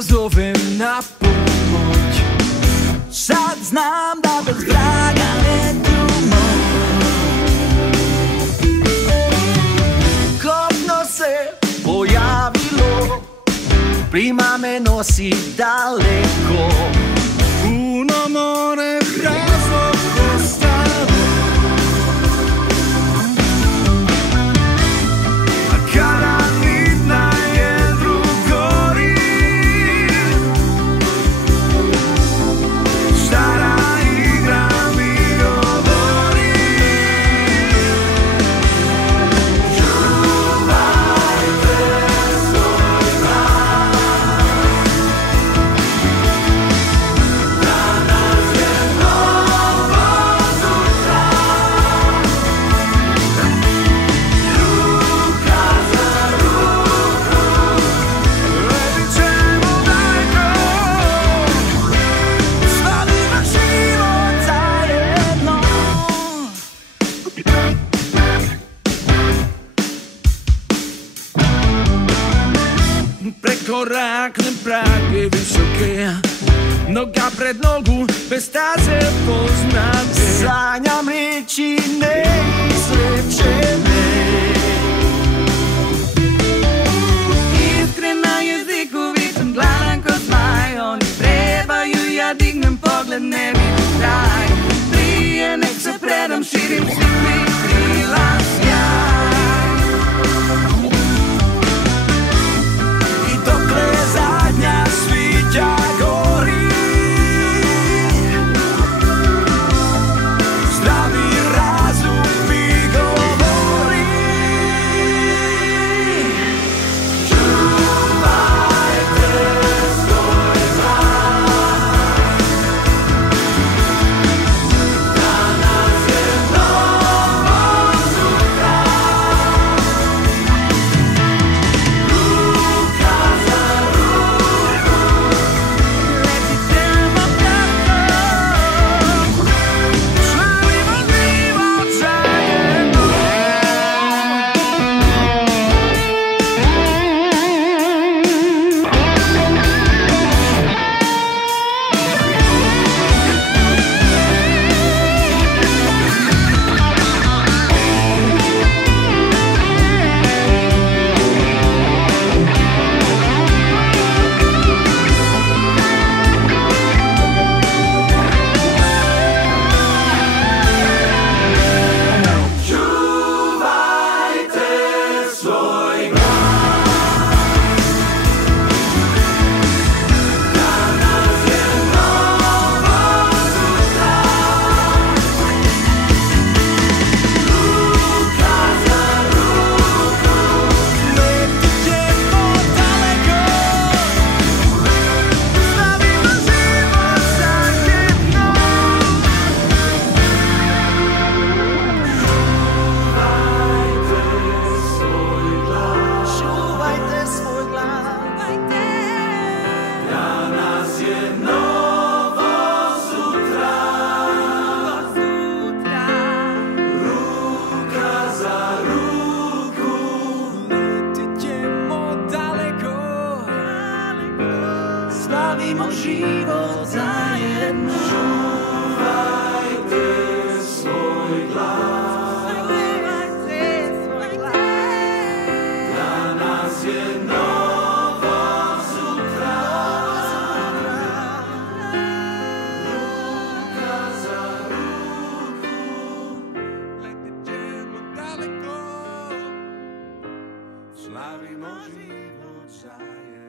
Zovem na pomoć. Sad znam da bez vraga neću moć. Kopno se pojavilo, prima me nosi daleko. Puno more praznog ostalo. A kada vidna jedru gori, stara igra mi govori. Čuvajte svoj glas, danas je novo zutra. Ruka za ruku, letit ćemo daleko, slavimo život zajedno. Prekoraknem prage visoke, noga pred nogu, bez staze poznate. Sanjam riječi neizrečene, iskren na jeziku, vičan gladan ko zmaj. Oni trebaju, ja dignem pogled, ne vidim kraj. Prije nek se predam, širim svih krila sjaj. I dokle zadnja sviđa gori, zdravi razum mi govori. Čuvajte svoj glas, danas je novo zutra. Ruka za ruku, letit ćemo daleko, slavimo život zajedno. Čuvajte svoj glas, danas je novo zutra. Ruka za ruku, letit ćemo daleko, slavimo život zajedno. Čuvajte svoj glas, danas je novo zutra. Ruka za ruku, letit ćemo daleko, slavimo život zajedno. Čuvajte svoj glas, danas je novo zutra. Ruka za ruku, letit ćemo daleko, slavimo život zajedno.